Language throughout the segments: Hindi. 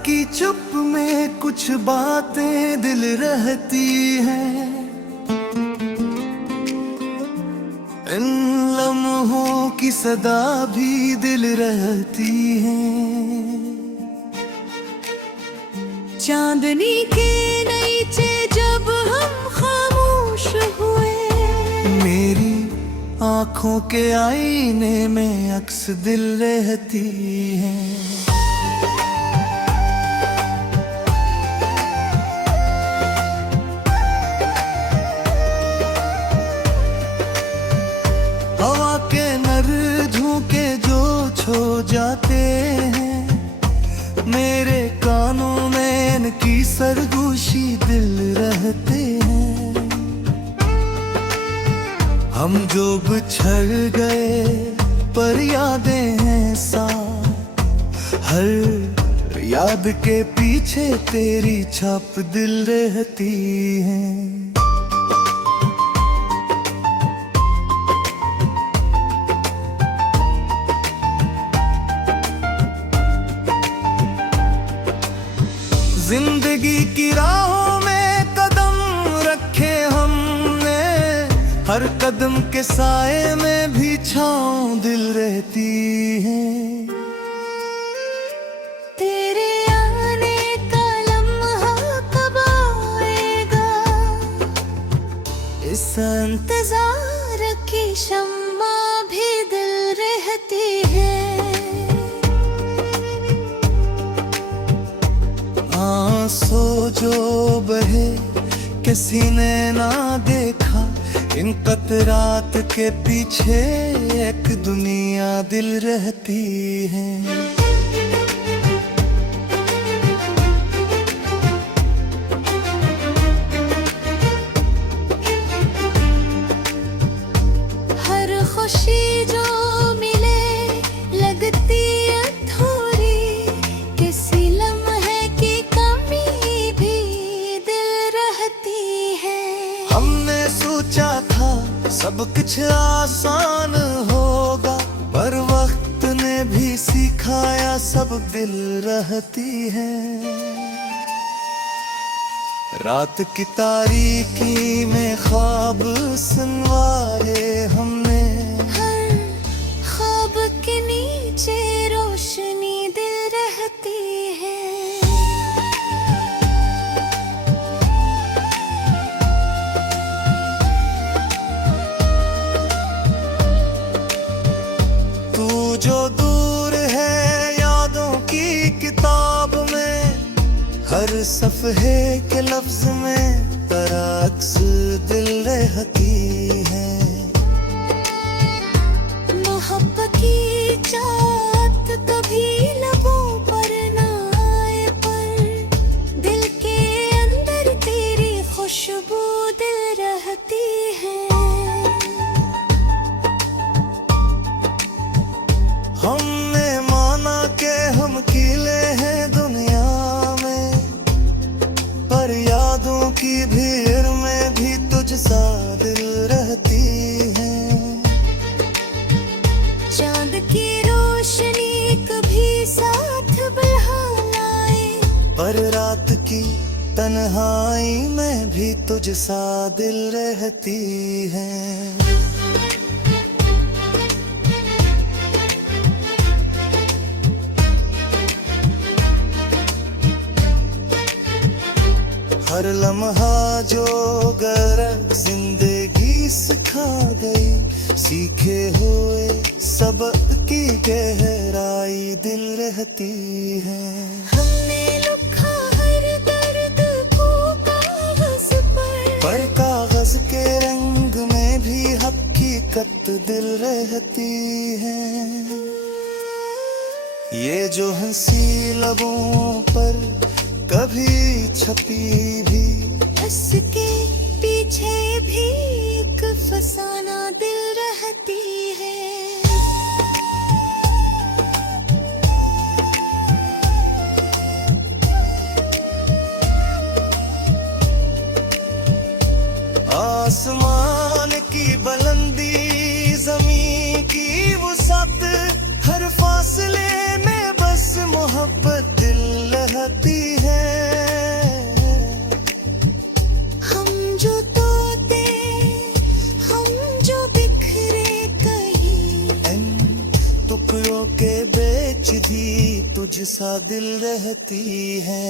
की चुप में कुछ बातें दिल रहती हैं, इन लम्हों की सदा भी दिल रहती है। चांदनी के नीचे जब हम खामोश हुए, मेरी आँखों के आईने में अक्स दिल रहती है। हवा के नर झोंके जो छो जाते हैं, मेरे कानों में इनकी सरगोशी दिल रहते हैं। हम जो बिछड़ गए पर यादें हैं साथ, हर याद के पीछे तेरी छाप दिल रहती है। जिंदगी की राहों में कदम रखे हमने, हर कदम के साए में भी छाँव दिल रहती है। तेरे आने का लम्हा कब आएगा, इस इंतजार की शम्मा भी दिल रहती है। आंसू जो बहे किसी ने ना देखा, इन कतरात के पीछे एक दुनिया दिल रहती है। हर खुशी जो मिले लगती अधूरी, किसी लम्हे की कमी भी दिल रहती है। हमने सोचा था सब कुछ आसान होगा, पर वक्त ने भी सिखाया सब दिल रहती है। रात की तारीकी में ख्वाब सुनवाए हमने, हर ख्वाब के नीचे रोशनी दिल रहती है। तू जो दूर है यादों की किताब में, हर सफ़हे के लफ्ज में तेरा अक्स दिल रहती है। मोहब्बत की चाहत कभी लबों पर ना आए, पर दिल के अंदर तेरी खुशबू दिल रहती है। हमने माना के हम अकेले हैं दुनिया में, पर यादों की भीड़ में भी तुझ सा दिल रहती है। चांद की रोशनी कभी साथ बुला लाए, पर रात की तन्हाई में भी तुझ सा दिल रहती है। हर लम्हा जो गरज जिंदगी सिखा गई, सीखे हुए सबक की गहराई दिल रहती है। हमने लिखा हर दर्द को कागज पर कागज के रंग में भी हकीकत दिल रहती है। ये जो हंसी लबों पर कभी छपी भी, उसके पीछे भी एक फसाना दिल रहती है। आसमान की बुलंदी, ज़मीन की वुसअत, हर फासले में बस मोहब्बत दिल रहती के बेच भी तुझ सा दिल रहती है।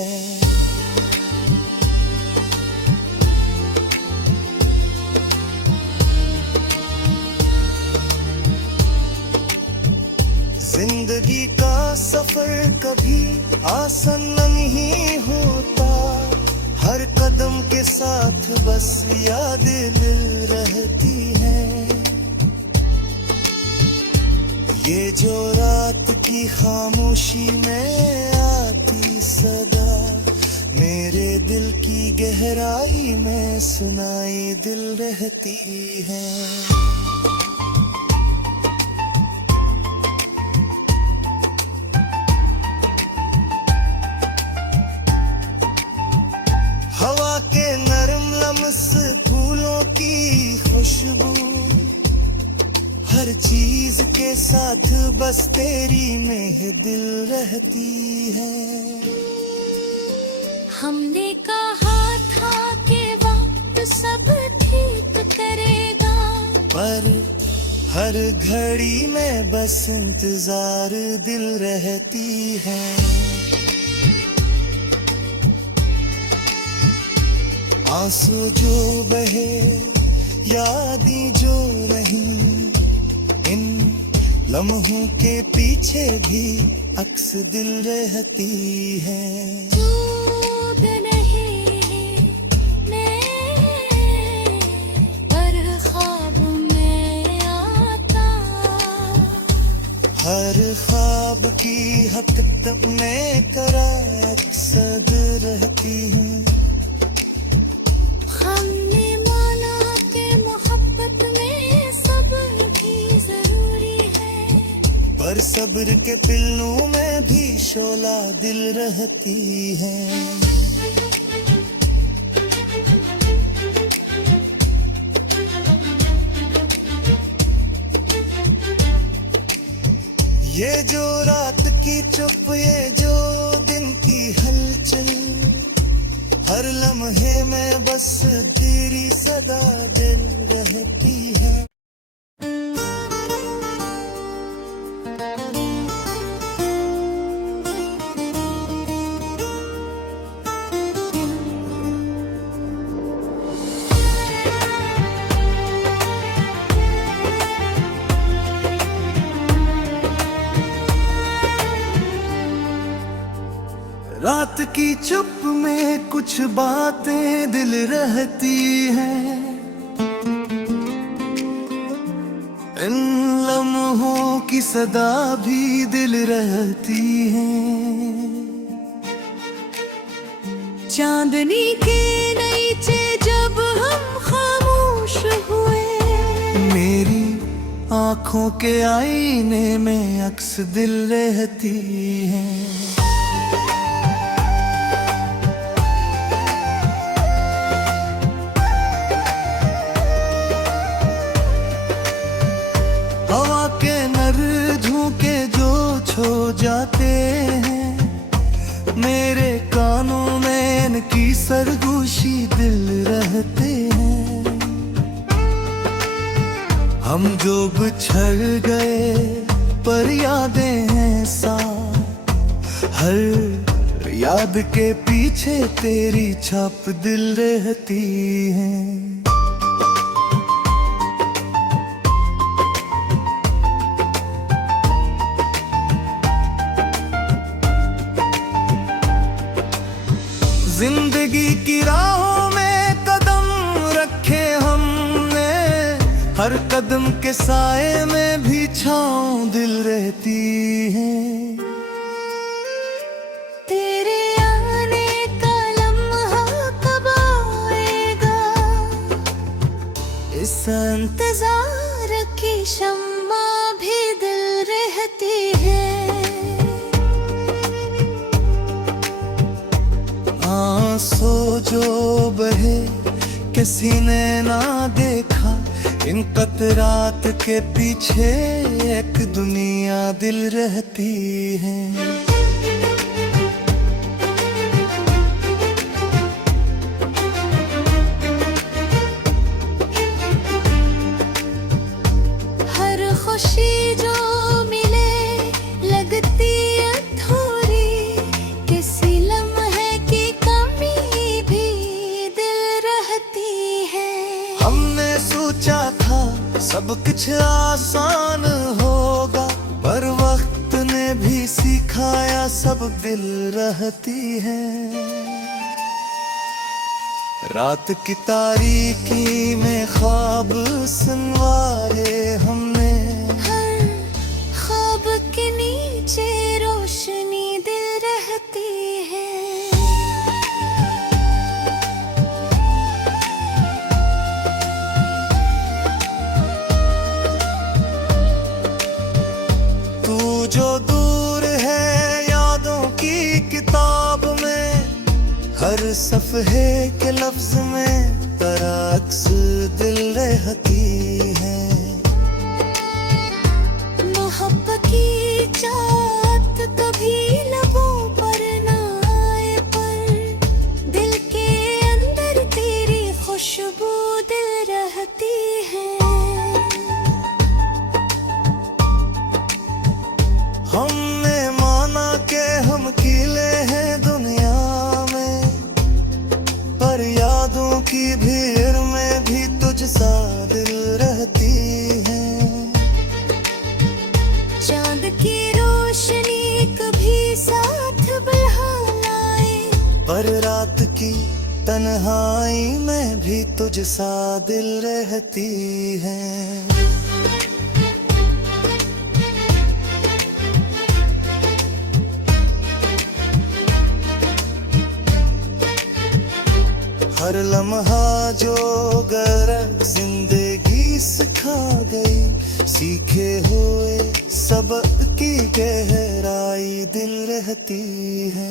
जिंदगी का सफर कभी आसान नहीं होता, हर कदम के साथ बस याद दिल रहती है। ये जो रात की खामोशी में आती सदा, मेरे दिल की गहराई में सुनाई दिल रहती है। हवा के नरम लम्स, फूलों की खुशबू, हर चीज के साथ बस तेरी में दिल रहती है। हमने कहा था कि वक्त सब ठीक करेगा, पर हर घड़ी में बस इंतजार दिल रहती है। आंसू जो बहे, यादें जो रहीं, इन लम्हों के पीछे भी अक्स दिल रहती है। दूध नहीं मैं, पर ख्वाब में आता, हर ख्वाब की हकीकत में करार अक्सर रहती हूँ। हमने माना कि मोहब्बत में सब्र भी जरूरी है, पर सब्र के पिल्लों में भी शोला दिल रहती है। ये जो रात की चुप, ये जो दिन की हलचल, हर लम्हे में बस तेरी सदा दिल रहती है। रात की चुप में कुछ बातें दिल रहती हैं, इन लम्हों की सदा भी दिल रहती है। चांदनी के नीचे जब हम खामोश हुए, मेरी आंखों के आईने में अक्स दिल रहती है। हवा के नर झोंके जो छो जाते हैं, मेरे कानों में इनकी सरगोशी दिल रहते हैं। हम जो बिछड़ गए पर यादें हैं साथ, हर याद के पीछे तेरी छाप दिल रहती है। जिंदगी की राहों में कदम रखे हमने, हर कदम के साए में भी छाँव दिल रहती है। तेरे आने का लम्हा कब आएगा, इस इंतजार की शम्मा भी दिल रहती है। आंसू जो बहे किसी ने ना देखा, इन कतरात के पीछे एक दुनिया दिल रहती है। हर खुशी जो मिले सब कुछ आसान होगा, पर वक्त ने भी सिखाया सब दिल रहती है। रात की तारीकी में ख्वाब सुनवाए हमने, हर ख्वाब के नीचे रोशनी दिल रहती है। तू जो दूर है यादों की किताब में, हर सफ़हे के लफ्ज में तेरा अक्स दिल रहती है। मोहब्बत की चाहत कभी लबों पर ना आए, पर दिल के अंदर तेरी खुशबू दिल रहती है। हमने माना कि हम अकेले हैं दुनिया में, पर यादों की भीड़ में भी तुझ सा दिल रहती है। चांद की रोशनी कभी साथ बढ़ा लाए, पर रात की तन्हाई में भी तुझ सा दिल रहती है। हर लम्हा जो गरज जिंदगी सिखा गई, सीखे हुए सबक की गहराई दिल रहती है।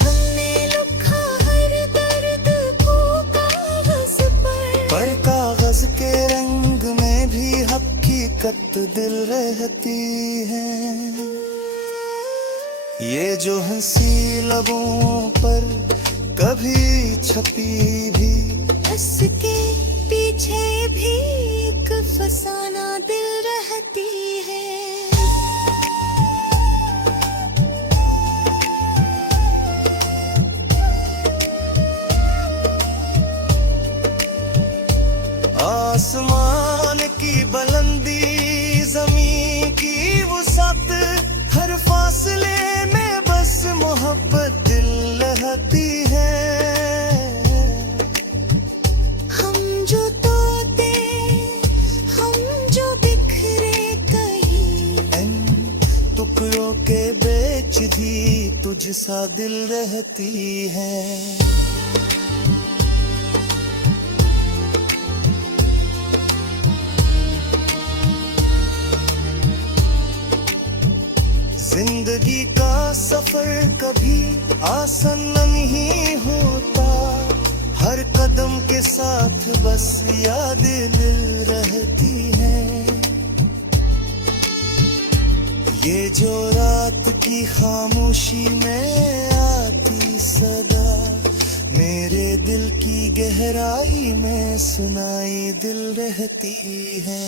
हमने लिखा हर दर्द को कागज पर कागज के रंग में भी हकीकत दिल रहती है। ये जो हंसी लबों पर कभी छपी भी, उसके पीछे भी एक फसाना दिल रहती है। आसमान की बुलंदी, जमीन की वुसअत, हर फासले में बस मोहब्बत दिल रहती है। हम जो तोते, हम जो बिखरे कहीं, इन टुकड़ों के बीच भी तुझ सा दिल रहती है। जिंदगी का सफर कभी आसान नहीं होता, हर कदम के साथ बस याद दिल रहती है। ये जो रात की खामोशी में आती सदा, मेरे दिल की गहराई में सुनाई दिल रहती है।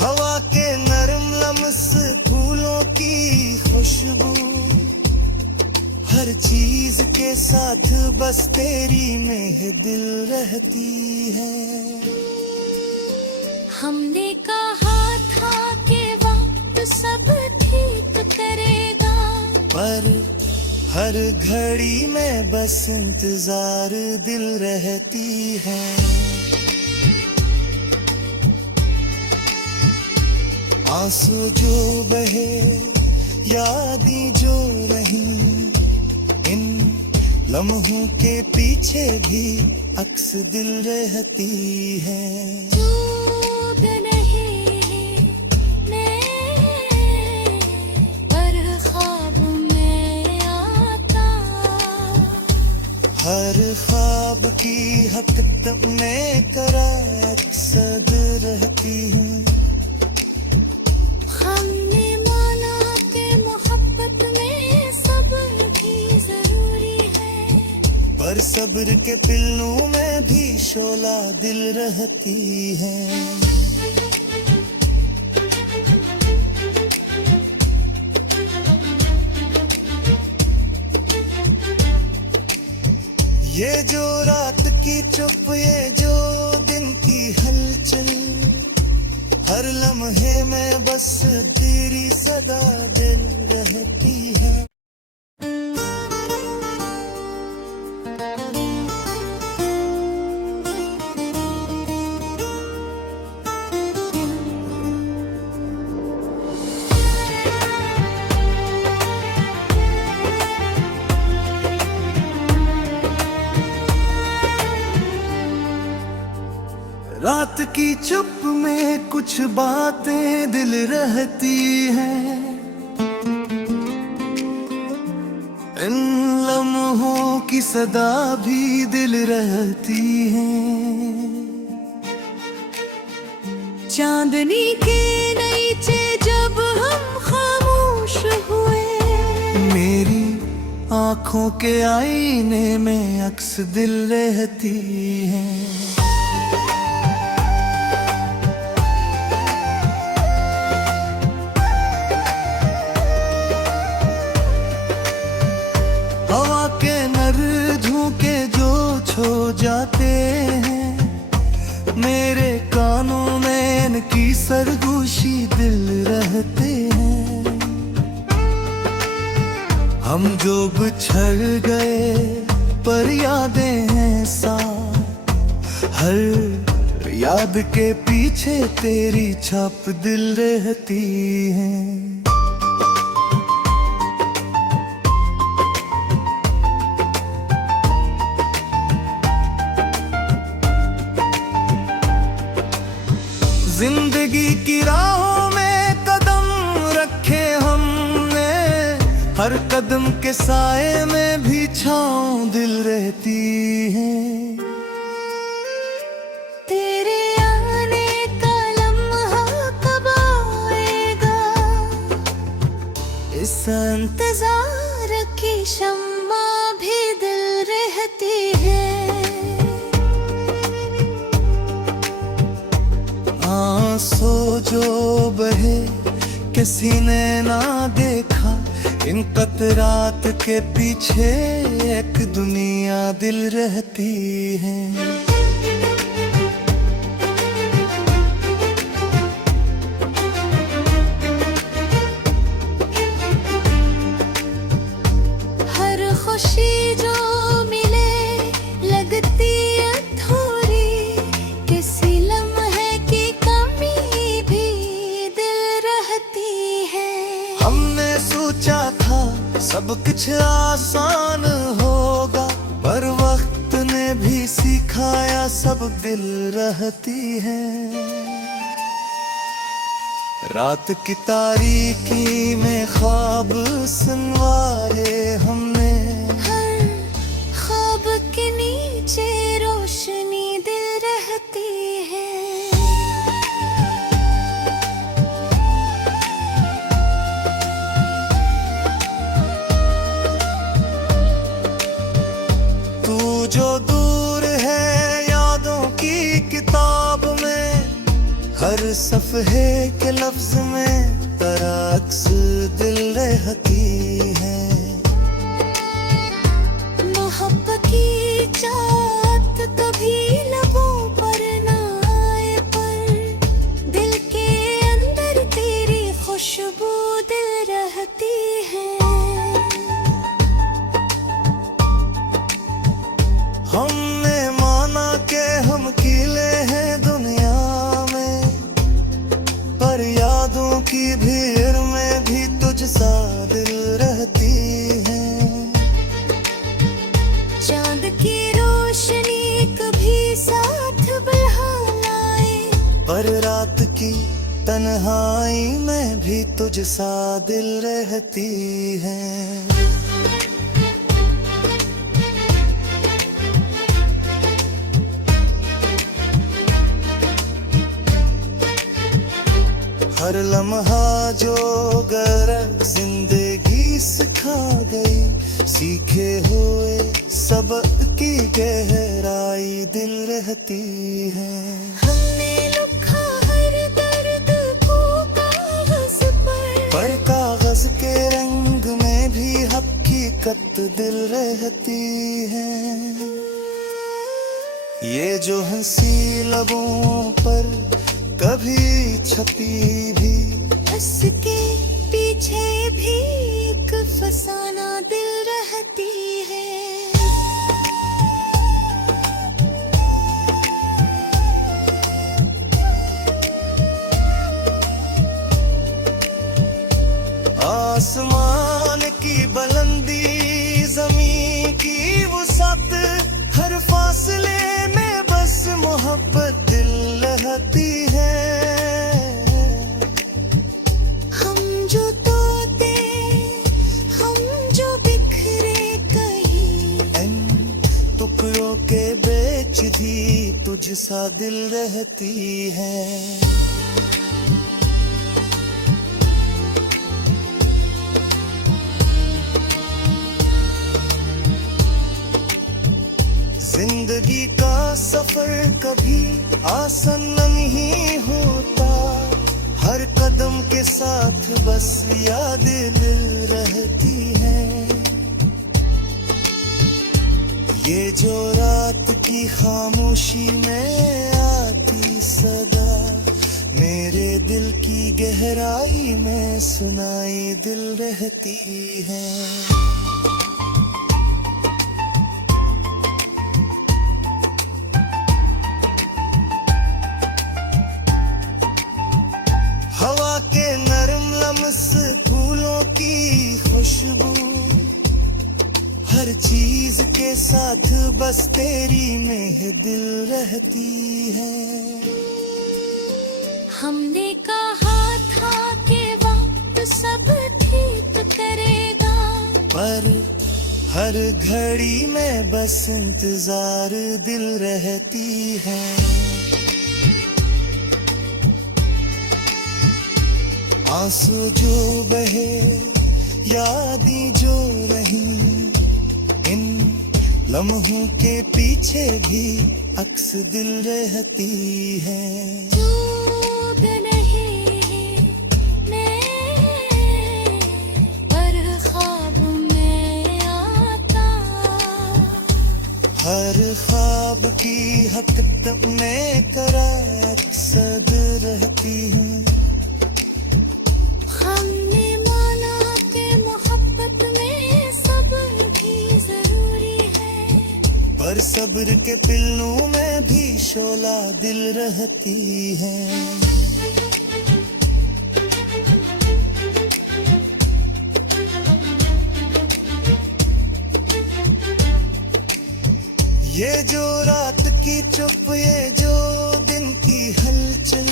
हवा के नरम लम्स, फूलों की खुशबू, हर चीज के साथ बस तेरी में दिल रहती है। हमने कहा था कि वक्त सब ठीक करेगा, पर हर घड़ी में बस इंतजार दिल रहती है। आंसू जो बहे, यादें जो रही, इन लम्हों के पीछे भी अक्स दिल रहती है। चूक नहीं मैं, पर ख्वाब में आता, हर ख्वाब की हकीकत में करार सद रहती हूँ। हमने माना कि मोहब्बत में सब्र भी जरूरी है, पर सब्र के पिल्लों में भी शोला दिल रहती है। ये जो रात की चुप, ये जो दिन की हलचल, हर लम्हे में बस तेरी सदा दिल रहती है। रात की चुप में कुछ बातें दिल रहती हैं, इन लम्हों की सदा भी दिल रहती है। चांदनी के नीचे जब हम खामोश हुए, मेरी आंखों के आईने में अक्स दिल रहती है। हवा के नर झोंके जो छो जाते हैं, मेरे कानों में इनकी सरगोशी दिल रहते हैं। हम जो बिछड़ गए पर यादें हैं साथ, हर याद के पीछे तेरी छाप दिल रहती है। जिंदगी की राहों में कदम रखे हमने, हर कदम के साए में भी छाँव दिल रहती है। तेरे आने का लम्हा कब आएगा, इस इंतजार की शम्मा भी दिल रहती है। आंसू जो बहे किसी ने ना देखा, इन कतरात के पीछे एक दुनिया दिल रहती है। हर खुशी जो मिले लगती अधूरी, किसी लम्हे की कमी भी दिल रहती है। हमने सोचा था सब कुछ आसान होगा, पर वक्त ने भी सिखाया सब दिल रहती है। रात की तारीकी में ख्वाब सुनवाए हमने, हर ख्वाब के नीचे रोशनी दिल रहती है। तू जो दूर है यादों की किताब में, हर सफ़हे के लफ्ज में तेरा अक्स दिल रहती है। मोहब्बत की चाहत कभी लबों पर ना आए, पर दिल के अंदर तेरी खुशबू दिल रहती है। हमने माना कि हम अकेले हैं दुनिया में, पर यादों की भीड़ में भी तुझ सा दिल रहती है। चांद की रोशनी कभी साथ बढ़ा लाए, पर रात की तन्हाई में भी तुझ सा दिल रहती है। हर लम्हा जो गरज जिंदगी सिखा गई, सीखे हुए सबक की गहराई दिल रहती है। हमने लिखा हर दर्द को कागज पर कागज के रंग में भी हक की हकीकत दिल रहती है। ये जो हंसी लबों पर कभी छपी भी, उसके पीछे भी एक फसाना दिल रहती है। आसमान की बुलंदी, जमीन की वुसअत, हर फासले में बस मोहब्बत दिल रहती है। हम जो तोते, हम जो बिखरे कहीं, इन टुकड़ों के बीच भी तुझ सा दिल रहती है। जिंदगी का सफर कभी आसान नहीं होता, हर कदम के साथ बस याद दिल रहती है। ये जो रात की खामोशी में आती सदा, मेरे दिल की गहराई में सुनाई दिल रहती है। हवा के नरम लम्स, फूलों की खुशबू, हर चीज के साथ बस तेरी में दिल रहती है। हमने कहा था कि वक्त सब ठीक करेगा, पर हर घड़ी में बस इंतजार दिल रहती है। आंसू जो बहे, यादें जो रही, इन लम्हों के पीछे भी अक्स दिल रहती है। चूक नहीं मैं, पर ख्वाब में आता, हर ख्वाब की हकीकत में करार सद रहती हूँ। हमने माना कि मोहब्बत में सब्र भी जरूरी है, पर सब्र के पिल्लों में भी शोला दिल रहती है। ये जो रात की चुप, ये जो दिन की हलचल,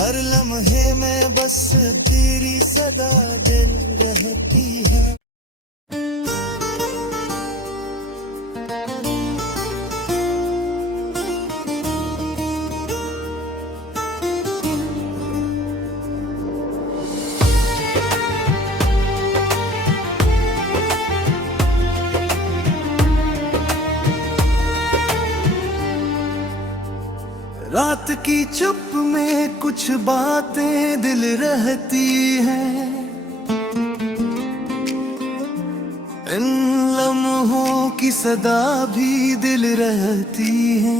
हर लम्हे में बस तेरी सदा दिल रहती है। रात की चुप में कुछ बातें दिल रहती हैं, इन लम्हों की सदा भी दिल रहती है।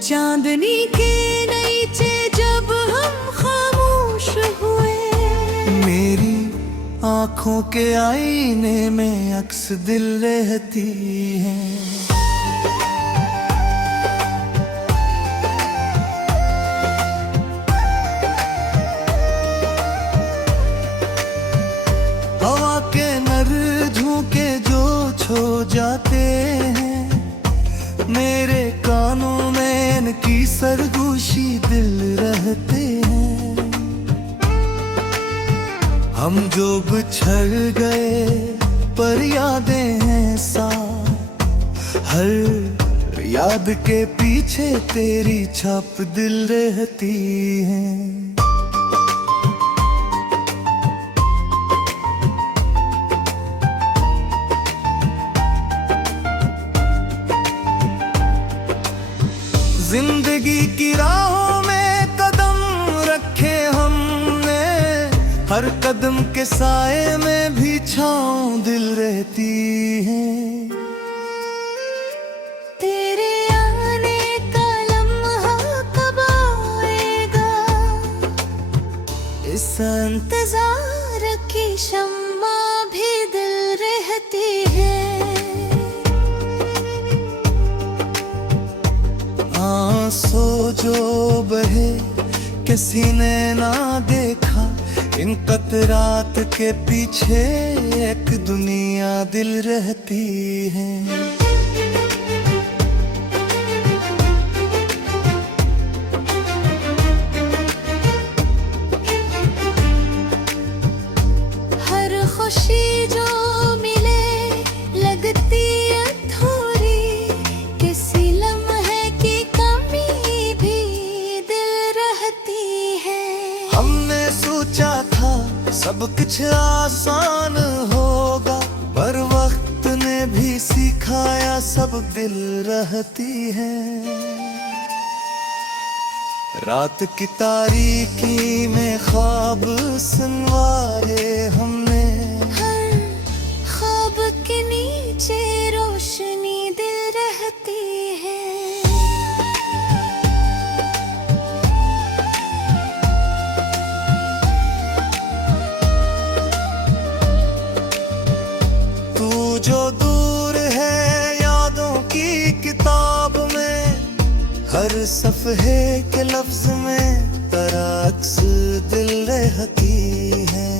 चांदनी के नीचे जब हम खामोश हुए, मेरी आंखों के आईने में अक्स दिल रहती है। हवा के नर झोंके जो छो जाते हैं, मेरे कानों में इनकी सरगोशी दिल रहते हैं। हम जो बिछड़ गए पर यादें हैं साथ, हर याद के पीछे तेरी छाप दिल रहती है। जिंदगी की राहों में कदम रखे हमने, हर कदम के साए में भी छाँव दिल रहती है। तेरे आने का लम्हा कब आएगा, इस इंतजार की शम्मा भी दिल रहती है। आंसू जो बहे किसी ने ना देखा, इन कतरात के पीछे एक दुनिया दिल रहती है। हर खुशी जो मिले लगती अधूरी, किसी लम्हे की कमी भी दिल रहती है। हमने सोचा था सब कुछ आसान होगा, पर वक्त ने भी सिखाया सब दिल रहती है। रात की तारीकी में ख्वाब सुनवाए हमने, हर ख्वाब के नीचे रोशनी दिल रहती है। तू जो दूर है यादों की किताब में, हर सफ़हे के लफ्ज में तेरा अक्स दिल रहती है।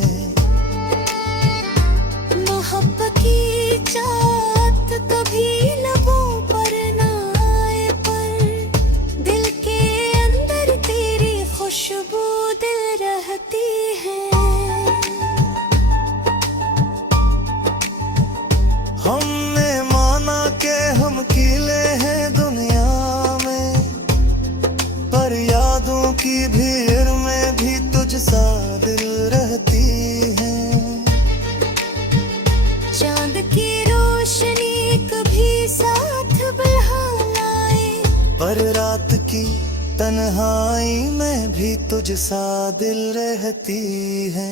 मोहब्बत की चाहत कभी लबों पर ना आए, पर दिल के अंदर तेरी खुशबू दिल रहती है। हमने माना कि हम अकेले हैं दुनिया में, पर यादों की भीड़ में भी तुझ सा दिल रहती है। चांद की रोशनी कभी साथ बढ़ा लाए, पर रात की तन्हाई में भी तुझ सा दिल रहती है।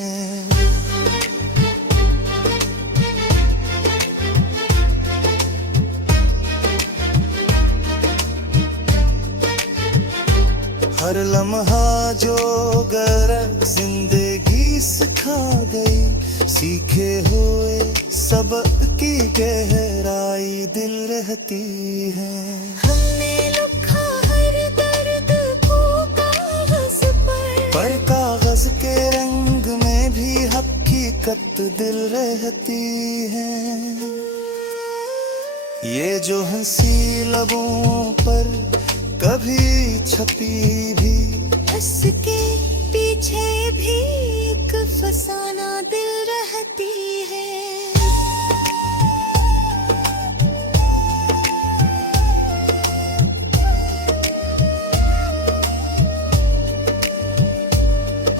हर लम्हा जो गरज जिंदगी सिखा गई, सीखे हुए सबक की गहराई दिल रहती है। हमने लिखा हर दर्द को कागज पर कागज के रंग में भी हकीकत दिल रहती है। ये जो हंसी लबों पर कभी छपी भी, उसके पीछे भी एक फसाना दिल रहती है।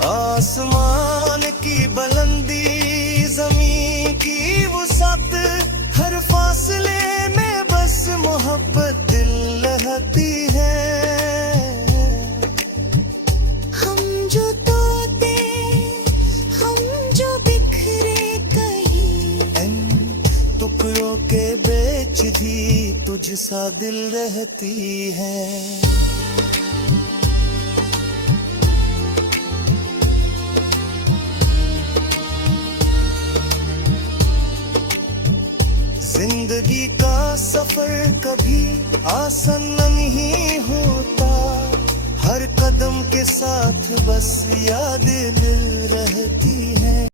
आसमान की बुलंदी, जमीन की वुसअत, हर फासले में बस मोहब्बत दिल रहती है। हम जो तोते, हम जो बिखरे कहीं, इन टुकड़ों के बीच भी तुझ सा दिल रहती है। जिंदगी का सफर कभी आसान नहीं होता, हर कदम के साथ बस याद दिल रहती है।